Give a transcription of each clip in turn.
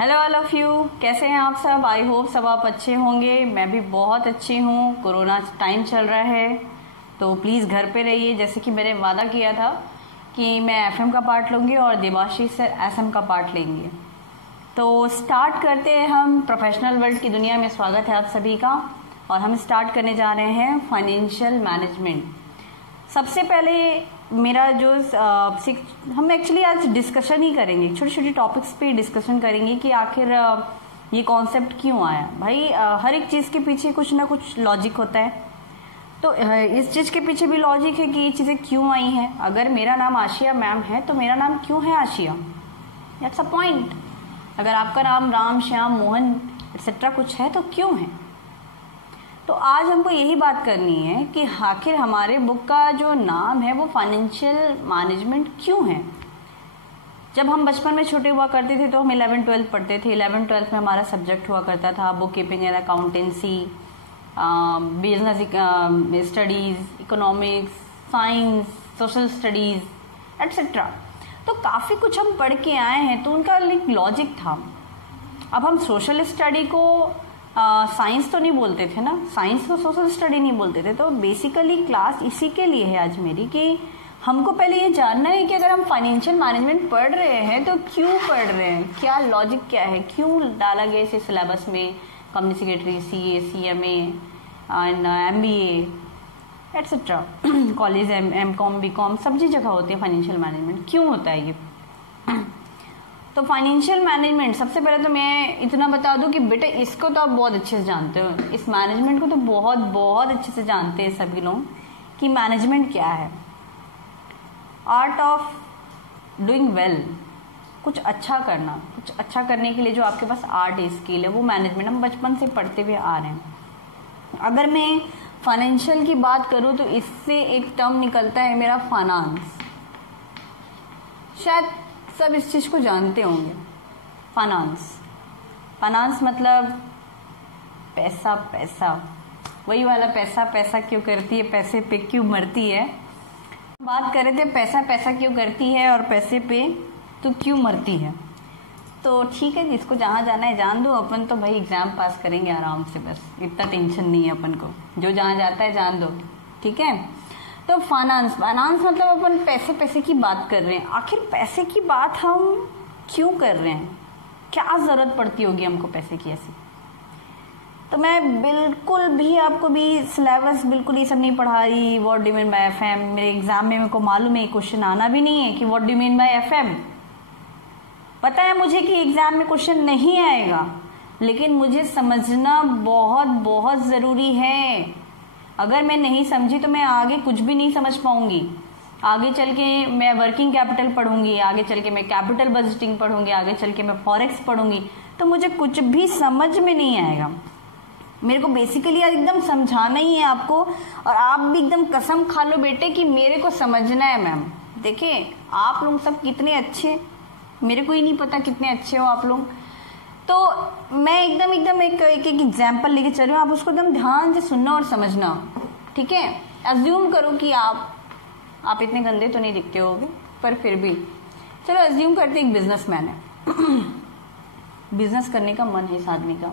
Hello all of you, कैसे हैं आप सब। आई होप सब आप अच्छे होंगे। मैं भी बहुत अच्छी हूँ। कोरोना टाइम चल रहा है तो प्लीज़ घर पे रहिए। जैसे कि मैंने वादा किया था कि मैं एफएम का पार्ट लूँगी और देवाशीष सर एसएम का पार्ट लेंगे। तो स्टार्ट करते हैं हम। प्रोफेशनल वर्ल्ड की दुनिया में स्वागत है आप सभी का। और हम स्टार्ट करने जा रहे हैं फाइनेंशियल मैनेजमेंट। सबसे पहले मेरा जो हम एक्चुअली आज डिस्कशन ही करेंगे, छोटे छोटे टॉपिक्स पे डिस्कशन करेंगे कि आखिर ये कॉन्सेप्ट क्यों आया। भाई हर एक चीज़ के पीछे कुछ ना कुछ लॉजिक होता है, तो इस चीज़ के पीछे भी लॉजिक है कि ये चीज़ें क्यों आई हैं। अगर मेरा नाम आशिया मैम है तो मेरा नाम क्यों है आशिया, दैट्स अ पॉइंट। अगर आपका नाम राम, श्याम, मोहन एक्सेट्रा कुछ है तो क्यों है। तो आज हमको यही बात करनी है कि आखिर हमारे बुक का जो नाम है वो फाइनेंशियल मैनेजमेंट क्यों है। जब हम बचपन में छोटे हुआ करते थे तो हम 11-12 पढ़ते थे। 11-12 में हमारा सब्जेक्ट हुआ करता था book keeping and accountancy, business studies, economics, science, social studies etcetera. तो काफ़ी कुछ हम पढ़ के आए हैं, तो उनका लॉजिक था। अब हम सोशल स्टडी को साइंस तो नहीं बोलते थे ना, साइंस को सोशल स्टडी नहीं बोलते थे। तो बेसिकली क्लास इसी के लिए है आज मेरी कि हमको पहले ये जानना है कि अगर हम फाइनेंशियल मैनेजमेंट पढ़ रहे हैं तो क्यों पढ़ रहे हैं, क्या लॉजिक क्या है, क्यों डाला गया इसे सिलेबस में। Company secretary, CA, CMA and MBA etcetera, college MCom, BCom सब जगह होती है फाइनेंशियल मैनेजमेंट। क्यों होता है ये। तो फाइनेंशियल मैनेजमेंट सबसे पहले तो मैं इतना बता दूं कि बेटा इसको तो आप बहुत अच्छे से जानते हो, इस मैनेजमेंट को तो बहुत बहुत अच्छे से जानते हैं सभी लोग कि मैनेजमेंट क्या है। आर्ट ऑफ डूइंग वेल, कुछ अच्छा करना, कुछ अच्छा करने के लिए जो आपके पास आर्ट स्किल है वो मैनेजमेंट हम बचपन से पढ़ते हुए आ रहे हैं। अगर मैं फाइनेंशियल की बात करूं तो इससे एक टर्म निकलता है मेरा फाइनेंस। शायद सब इस चीज को जानते होंगे। फाइनेंस, फाइनेंस मतलब पैसा, पैसा वही वाला पैसा। पैसा क्यों करती है, पैसे पे क्यों मरती है। बात कर रहे थे पैसा पैसा क्यों करती है और पैसे पे तो क्यों मरती है। तो ठीक है, जिसको जहां जाना है जान दो। अपन तो भाई एग्जाम पास करेंगे आराम से, बस इतना टेंशन नहीं है अपन को। जो जहां जाता है जान दो, ठीक है। तो फाइनेंस, फाइनेंस मतलब अपन पैसे पैसे की बात कर रहे हैं। आखिर पैसे की बात हम क्यों कर रहे हैं, क्या जरूरत पड़ती होगी हमको पैसे की ऐसी। तो मैं बिल्कुल भी आपको भी सिलेबस बिल्कुल ये सब नहीं पढ़ा रही। What do mean by FM, मेरे एग्जाम में मेरे को मालूम है क्वेश्चन आना भी नहीं है कि what do mean by FM. पता है मुझे कि एग्जाम में क्वेश्चन नहीं आएगा, लेकिन मुझे समझना बहुत बहुत जरूरी है। अगर मैं नहीं समझी तो मैं आगे कुछ भी नहीं समझ पाऊंगी। आगे चल के मैं वर्किंग कैपिटल पढ़ूंगी, आगे चल के मैं कैपिटल बजटिंग पढ़ूंगी, आगे चल के मैं फॉरेक्स पढ़ूंगी, तो मुझे कुछ भी समझ में नहीं आएगा। मेरे को बेसिकली एकदम समझाना ही है आपको, और आप भी एकदम कसम खा लो बेटे कि मेरे को समझना है। मैम देखिए आप लोग सब कितने अच्छे, मेरे को ही नहीं पता कितने अच्छे हो आप लोग। तो मैं एकदम एक एग्जाम्पल लेके चल रही हूँ, आप उसको एकदम ध्यान से सुनना और समझना, ठीक है। अज्यूम करो कि आप इतने गंदे तो नहीं दिखते होगे, पर फिर भी चलो अज्यूम करते एक बिजनेसमैन है। बिजनेस करने का मन है इस आदमी का।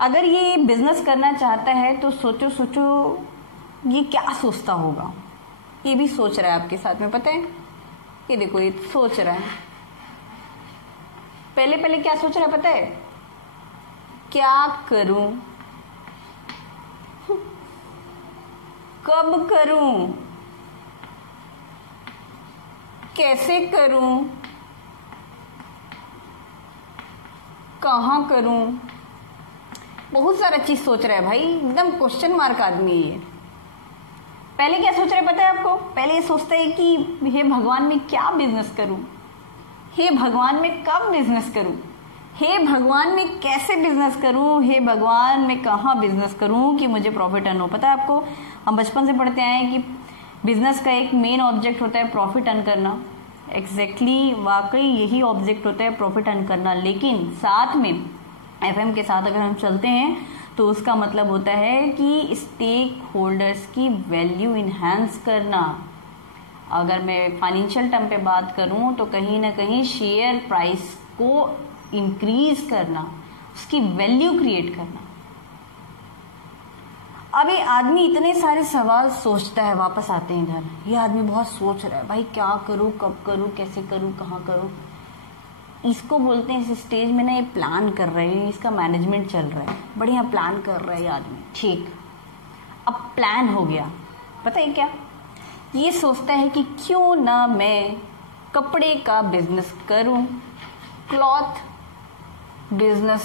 अगर ये बिजनेस करना चाहता है तो सोचो सोचो ये क्या सोचता होगा। ये भी सोच रहा है आपके साथ में, पता है। ये देखो ये सोच रहा है, पहले पहले क्या सोच रहा है पता है, क्या करूं, कब करूं, कैसे करूं, कहां करूं, बहुत सारा चीज सोच रहा है भाई। एकदम क्वेश्चन मार्क आदमी है ये। पहले क्या सोच रहा है पता है आपको, पहले ये सोचता है कि हे भगवान मैं क्या बिजनेस करूं, हे भगवान मैं कब बिजनेस करूं, हे भगवान मैं कैसे बिजनेस करूं, हे भगवान मैं कहाँ बिजनेस करूं कि मुझे प्रॉफिट अर्न हो। पता है आपको, हम बचपन से पढ़ते आए हैं कि बिजनेस का एक मेन ऑब्जेक्ट होता है प्रॉफिट अर्न करना। एग्जैक्टली वाकई यही ऑब्जेक्ट होता है प्रॉफिट अर्न करना। लेकिन साथ में एफएम के साथ अगर हम चलते हैं तो उसका मतलब होता है कि स्टेक होल्डर्स की वैल्यू इन्हांस करना। अगर मैं फाइनेंशियल टर्म पे बात करूं तो कहीं ना कहीं शेयर प्राइस को इंक्रीज करना, उसकी वैल्यू क्रिएट करना। अभी आदमी इतने सारे सवाल सोचता है, वापस आते हैं इधर, ये आदमी बहुत सोच रहा है, भाई क्या करूं, कब करूं, कैसे करूं, कहाँ करूं। इसको बोलते हैं, इस स्टेज में ना ये प्लान कर रहे हैं, इसका मैनेजमेंट चल रहा है, बढ़िया प्लान कर रहा है ये आदमी। ठीक, अब प्लान हो गया, पता है क्या, ये सोचता है कि क्यों ना मैं कपड़े का बिजनेस करूं, क्लॉथ बिजनेस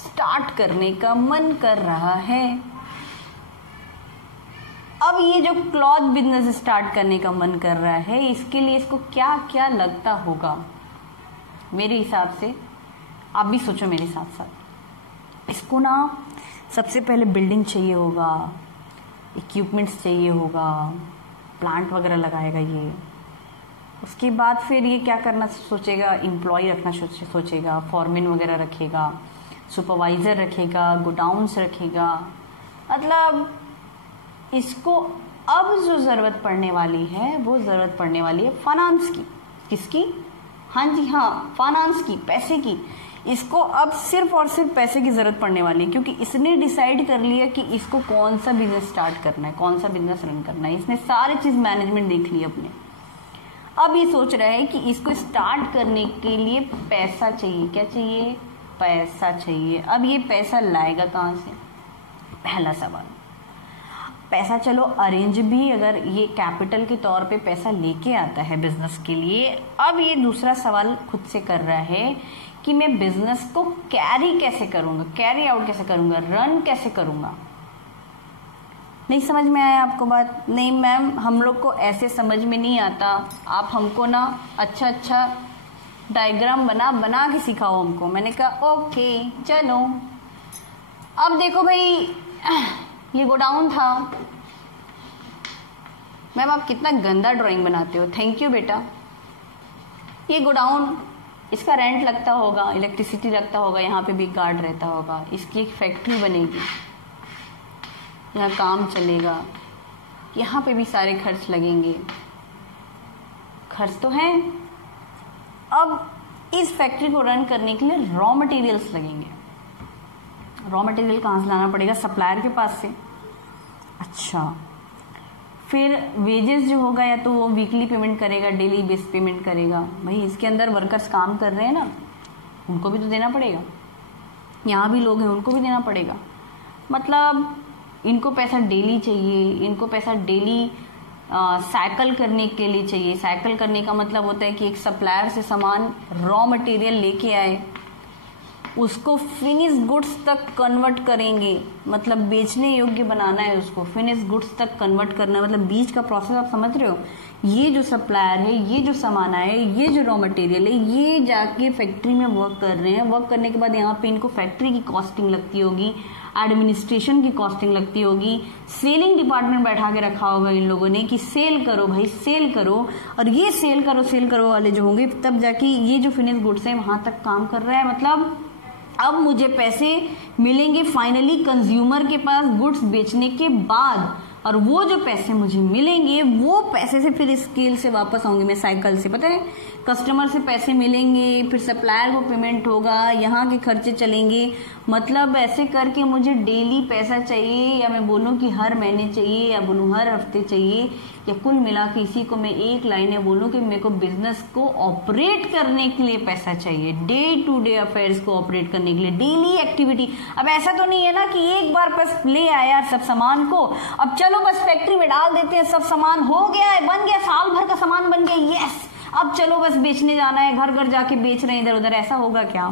स्टार्ट करने का मन कर रहा है। अब ये जो क्लॉथ बिजनेस स्टार्ट करने का मन कर रहा है, इसके लिए इसको क्या क्या लगता होगा। मेरे हिसाब से, आप भी सोचो मेरे साथ साथ, इसको ना सबसे पहले बिल्डिंग चाहिए होगा, इक्विपमेंट्स चाहिए होगा, प्लांट वगैरह लगाएगा ये। उसके बाद फिर ये क्या करना सोचेगा, एम्प्लॉय रखना सोचेगा, फॉरमैन वगैरह रखेगा, सुपरवाइजर रखेगा, गोडाउन्स रखेगा। मतलब इसको अब जो जरूरत पड़ने वाली है वो जरूरत पड़ने वाली है फाइनेंस की। किसकी? हाँ जी हाँ, फाइनेंस की, पैसे की। इसको अब सिर्फ और सिर्फ पैसे की जरूरत पड़ने वाली है, क्योंकि इसने डिसाइड कर लिया कि इसको कौन सा बिजनेस स्टार्ट करना है, कौन सा बिजनेस रन करना है। इसने सारे चीज मैनेजमेंट देख ली अपने। अब ये सोच रहा है कि इसको स्टार्ट करने के लिए पैसा चाहिए। क्या चाहिए? पैसा चाहिए। अब ये पैसा लाएगा कहाँ से? पहला सवाल। पैसा चलो अरेंज भी, अगर ये कैपिटल के तौर पे पैसा लेके आता है बिजनेस के लिए। अब ये दूसरा सवाल खुद से कर रहा है कि मैं बिजनेस को कैरी कैसे करूंगा, कैरी आउट कैसे करूंगा, रन कैसे करूंगा। नहीं समझ में आया आपको बात? नहीं मैम, हम लोग को ऐसे समझ में नहीं आता, आप हमको ना अच्छा अच्छा डायग्राम बना बना के सिखाओ हमको। मैंने कहा ओके चलो। अब देखो भाई, ये गोडाउन था। मैम आप कितना गंदा ड्राइंग बनाते हो। थैंक यू बेटा। ये गोडाउन, इसका रेंट लगता होगा, इलेक्ट्रिसिटी लगता होगा, यहाँ पे भी गार्ड रहता होगा, इसकी एक फैक्ट्री बनेगी, यहाँ काम चलेगा, यहाँ पे भी सारे खर्च लगेंगे, खर्च तो हैं। अब इस फैक्ट्री को रन करने के लिए रॉ मटेरियल्स लगेंगे। रॉ मटेरियल कहाँ से लाना पड़ेगा? सप्लायर के पास से। अच्छा, फिर वेजेस जो होगा, या तो वो वीकली पेमेंट करेगा, डेली बेस पेमेंट करेगा। भाई इसके अंदर वर्कर्स काम कर रहे हैं ना, उनको भी तो देना पड़ेगा। यहाँ भी लोग हैं, उनको भी देना पड़ेगा। मतलब इनको पैसा डेली चाहिए, इनको पैसा डेली साइकिल करने के लिए चाहिए। साइकिल करने का मतलब होता है कि एक सप्लायर से सामान रॉ मटेरियल लेके आए, उसको फिनिश गुड्स तक कन्वर्ट करेंगे, मतलब बेचने योग्य बनाना है उसको, फिनिश गुड्स तक कन्वर्ट करना, मतलब बीच का प्रोसेस आप समझ रहे हो। ये जो सप्लायर है, ये जो सामान है, ये जो रॉ मटेरियल है, ये जाके फैक्ट्री में वर्क कर रहे हैं। वर्क करने के बाद यहाँ पे इनको फैक्ट्री की कॉस्टिंग लगती होगी, एडमिनिस्ट्रेशन की कॉस्टिंग लगती होगी, सेलिंग डिपार्टमेंट बैठा के रखा होगा इन लोगों ने कि सेल करो भाई, सेल करो। और ये सेल करो वाले जो होंगे, तब जाके ये जो फिनिश गुड्स है वहां तक काम कर रहा है। मतलब अब मुझे पैसे मिलेंगे फाइनली कंज्यूमर के पास गुड्स बेचने के बाद, और वो जो पैसे मुझे मिलेंगे वो पैसे से फिर स्केल से वापस आऊंगी मैं, साइकिल से। पता है, कस्टमर से पैसे मिलेंगे, फिर सप्लायर को पेमेंट होगा, यहाँ के खर्चे चलेंगे। मतलब ऐसे करके मुझे डेली पैसा चाहिए, या मैं बोलूँ कि हर महीने चाहिए, या बोलूँ हर हफ्ते चाहिए, या कुल मिला के इसी को मैं एक लाइन में बोलूँ कि मेरे को बिजनेस को ऑपरेट करने के लिए पैसा चाहिए, डे टू डे अफेयर्स को ऑपरेट करने के लिए, डेली एक्टिविटी। अब ऐसा तो नहीं है ना कि एक बार बस ले आया सब सामान को, अब चलो बस फैक्ट्री में डाल देते हैं, सब सामान हो गया है, बन गया, साल भर का सामान बन गया, यस अब चलो बस बेचने जाना है, घर घर जाके बेच रहे हैं इधर उधर। ऐसा होगा क्या?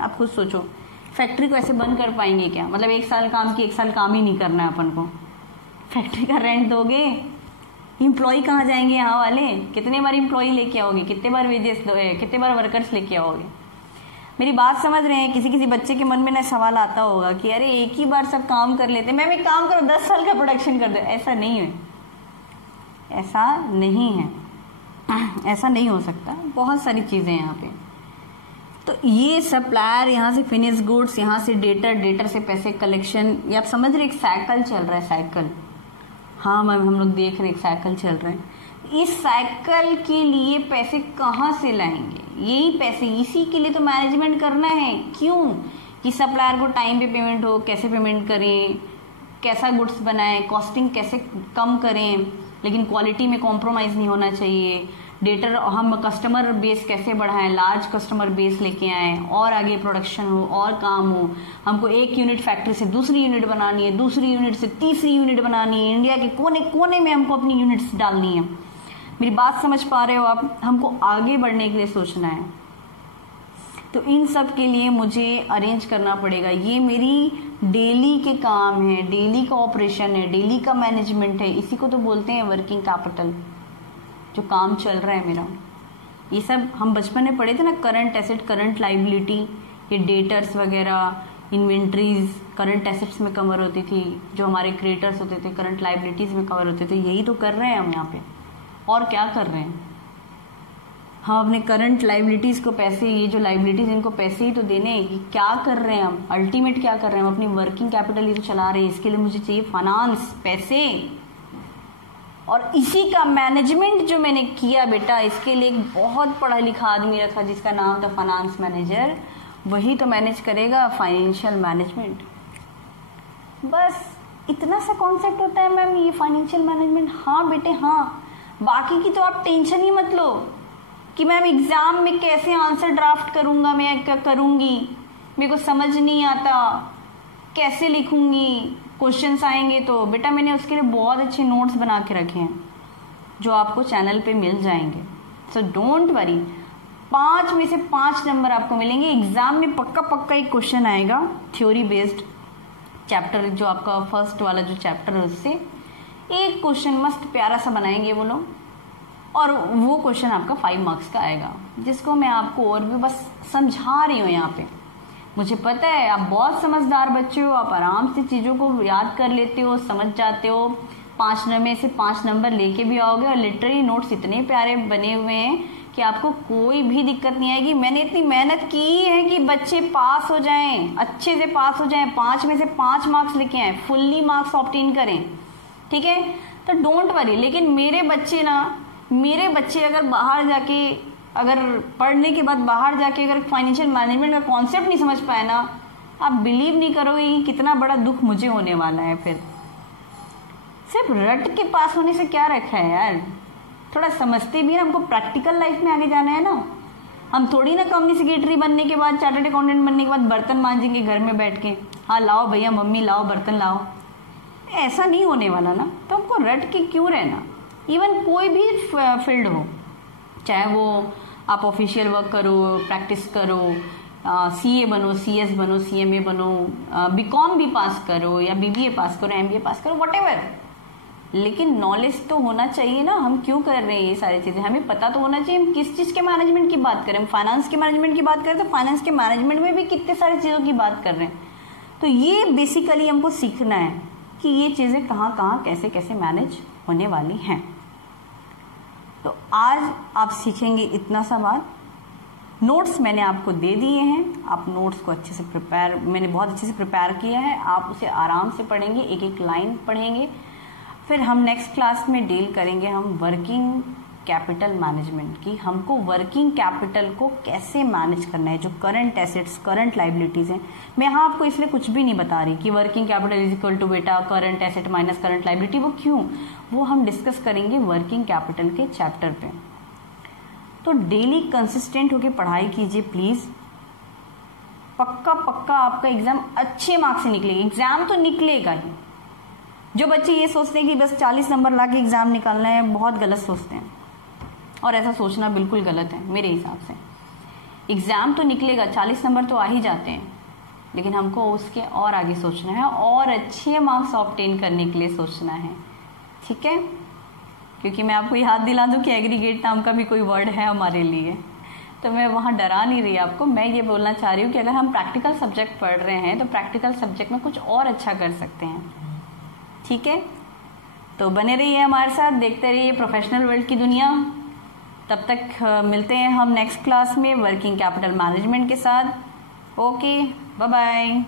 आप खुद सोचो। फैक्ट्री को ऐसे बंद कर पाएंगे क्या? मतलब एक साल काम की, एक साल काम ही नहीं करना है अपन को। फैक्ट्री का रेंट दोगे, इम्प्लॉय कहाँ जाएंगे यहाँ वाले? कितने बार इम्प्लॉय लेके आओगे, कितने बार वेजेस, कितने बार वर्कर्स लेके आओगे? मेरी बात समझ रहे हैं? किसी किसी बच्चे के मन में ना सवाल आता होगा कि अरे एक ही बार सब काम कर लेते, मैम एक काम करो 10 साल का प्रोडक्शन कर दो। ऐसा नहीं है, ऐसा नहीं है, ऐसा नहीं हो सकता। बहुत सारी चीजें यहाँ पे। तो ये सप्लायर, यहाँ से फिनिश गुड्स, यहाँ से डेटर से पैसे कलेक्शन, ये आप समझ रहे, एक साइकिल चल रहा है, साइकिल। हाँ मैम हम लोग देख रहे हैं, एक साइकिल चल रहा है। इस साइकिल के लिए पैसे कहाँ से लाएंगे? यही पैसे, इसी के लिए तो मैनेजमेंट करना है। क्यों? कि सप्लायर को टाइम पे पेमेंट हो, कैसे पेमेंट करें, कैसा गुड्स बनाएं, कॉस्टिंग कैसे कम करें लेकिन क्वालिटी में कॉम्प्रोमाइज नहीं होना चाहिए, डेटर हम कस्टमर बेस कैसे बढ़ाएं, लार्ज कस्टमर बेस लेके आए और आगे प्रोडक्शन हो और काम हो। हमको एक यूनिट फैक्ट्री से दूसरी यूनिट बनानी है, दूसरी यूनिट से तीसरी यूनिट बनानी है, इंडिया के कोने कोने में हमको अपनी यूनिट्स डालनी है। मेरी बात समझ पा रहे हो आप? हमको आगे बढ़ने के लिए सोचना है। तो इन सब के लिए मुझे अरेंज करना पड़ेगा। ये मेरी डेली के काम है, डेली का ऑपरेशन है, डेली का मैनेजमेंट है। इसी को तो बोलते हैं वर्किंग कैपिटल, जो काम चल रहा है मेरा। ये सब हम बचपन में पढ़े थे ना, करंट एसेट, करंट लाइबिलिटी, ये डेटर्स वगैरह, इन्वेंट्रीज करंट एसेट्स में कवर होती थी, जो हमारे क्रेडिटर्स होते थे करंट लाइबिलिटीज में कवर होते थे। यही तो कर रहे हैं हम यहाँ पे। और क्या कर रहे हैं हम? अपने करंट लाइबिलिटीज को पैसे, ये जो लाइबिलिटीज इनको पैसे ही तो देने हैं। क्या कर रहे हैं हम? अल्टीमेट क्या कर रहे हैं हम? अपनी वर्किंग कैपिटल ही तो चला रहे हैं। इसके लिए मुझे चाहिए फाइनेंस, पैसे। और इसी का मैनेजमेंट जो मैंने किया बेटा, इसके लिए एक बहुत पढ़ा लिखा आदमी रखा जिसका नाम था फाइनेंस मैनेजर। वही तो मैनेज करेगा फाइनेंशियल मैनेजमेंट। बस इतना सा कॉन्सेप्ट होता है मैम ये फाइनेंशियल मैनेजमेंट। हाँ बेटे हाँ, बाकी की तो आप टेंशन ही मत लो कि मैम एग्जाम में कैसे आंसर ड्राफ्ट करूंगा, मैं क्या करूंगी, मेरे को समझ नहीं आता, कैसे लिखूंगी, क्वेश्चंस आएंगे। तो बेटा मैंने उसके लिए बहुत अच्छे नोट्स बना के रखे हैं जो आपको चैनल पे मिल जाएंगे। सो डोंट वरी, 5 में से 5 नंबर आपको मिलेंगे। एग्जाम में पक्का पक्का एक क्वेश्चन आएगा थ्योरी बेस्ड चैप्टर, जो आपका फर्स्ट वाला जो चैप्टर है उससे एक क्वेश्चन मस्त प्यारा सा बनाएंगे वो लोग, और वो क्वेश्चन आपका 5 मार्क्स का आएगा, जिसको मैं आपको और भी बस समझा रही हूँ यहाँ पे। मुझे पता है आप बहुत समझदार बच्चे हो, आप आराम से चीजों को याद कर लेते हो, समझ जाते हो, 5 में से 5 नंबर लेके भी आओगे। और लिटरली नोट्स इतने प्यारे बने हुए हैं कि आपको कोई भी दिक्कत नहीं आएगी। मैंने इतनी मेहनत की है कि बच्चे पास हो जाएं, अच्छे से पास हो जाएं, 5 में से 5 मार्क्स लेके आए, फुल्ली मार्क्स ऑब्टेन करें, ठीक है? तो डोंट वरी। लेकिन मेरे बच्चे अगर बाहर जाके, अगर पढ़ने के बाद बाहर जाके अगर फाइनेंशियल मैनेजमेंट का कॉन्सेप्ट नहीं समझ पाए ना, आप बिलीव नहीं करोगे कि कितना बड़ा दुख मुझे होने वाला है। फिर सिर्फ रट के पास होने से क्या रखा है यार, थोड़ा समझते भी ना। हमको प्रैक्टिकल लाइफ में आगे जाना है ना। हम थोड़ी ना कंपनी सेक्रेटरी बनने के बाद, चार्टर्ड अकाउंटेंट बनने के बाद बर्तन मांजेंगे घर में बैठ के, हाँ लाओ भैया मम्मी लाओ बर्तन लाओ, ऐसा नहीं होने वाला ना। तो हमको रट के क्यों रहना? इवन कोई भी फील्ड हो, चाहे वो आप ऑफिशियल वर्क करो, प्रैक्टिस करो, सीए बनो, सीएस बनो, सीएमए बनो, बीकॉम भी पास करो या बीबीए पास करो, एमबीए पास करो, व्हाटएवर, लेकिन नॉलेज तो होना चाहिए ना। हम क्यों कर रहे हैं ये सारी चीजें, हमें पता तो होना चाहिए हम किस चीज के मैनेजमेंट की बात करें। हम फाइनेंस के मैनेजमेंट की बात करें तो फाइनेंस के मैनेजमेंट में भी कितने सारी चीजों की बात कर रहे हैं। तो ये बेसिकली हमको सीखना है कि ये चीजें कहाँ कहाँ कैसे कैसे मैनेज होने वाली हैं। तो आज आप सीखेंगे इतना सा बात। नोट्स मैंने आपको दे दिए हैं, आप नोट्स को अच्छे से प्रिपेयर, मैंने बहुत अच्छे से प्रिपेयर किया है, आप उसे आराम से पढ़ेंगे, एक एक लाइन पढ़ेंगे। फिर हम नेक्स्ट क्लास में डील करेंगे हम वर्किंग कैपिटल मैनेजमेंट की। हमको वर्किंग कैपिटल को कैसे मैनेज करना है, जो करंट एसेट्स, करंट लाइबिलिटीज हैं। मैं यहाँ आपको इसलिए कुछ भी नहीं बता रही कि working capital is equal to बेटा current asset minus current liability, वो क्यों, वो हम डिस्कस करेंगे वर्किंग कैपिटल के चैप्टर पे। तो डेली कंसिस्टेंट होके पढ़ाई कीजिए प्लीज। पक्का पक्का आपका एग्जाम अच्छे मार्क्स से निकलेगा। एग्जाम तो निकलेगा ही। जो बच्चे ये सोचते हैं कि बस 40 नंबर ला के एग्जाम निकालना है, बहुत गलत सोचते हैं, और ऐसा सोचना बिल्कुल गलत है मेरे हिसाब से। एग्जाम तो निकलेगा, 40 नंबर तो आ ही जाते हैं, लेकिन हमको उसके और आगे सोचना है और अच्छे मार्क्स ऑब्टेन करने के लिए सोचना है, ठीक है? क्योंकि मैं आपको याद दिला दूं कि एग्रीगेट नाम का भी कोई वर्ड है हमारे लिए, तो मैं वहाँ डरा नहीं रही आपको। मैं ये बोलना चाह रही हूँ कि अगर हम प्रैक्टिकल सब्जेक्ट पढ़ रहे हैं तो प्रैक्टिकल सब्जेक्ट में कुछ और अच्छा कर सकते हैं, ठीक है? तो बने रहिए हमारे साथ, देखते रहिए प्रोफेशनल वर्ल्ड की दुनिया। तब तक मिलते हैं हम नेक्स्ट क्लास में वर्किंग कैपिटल मैनेजमेंट के साथ। Okay, bye bye.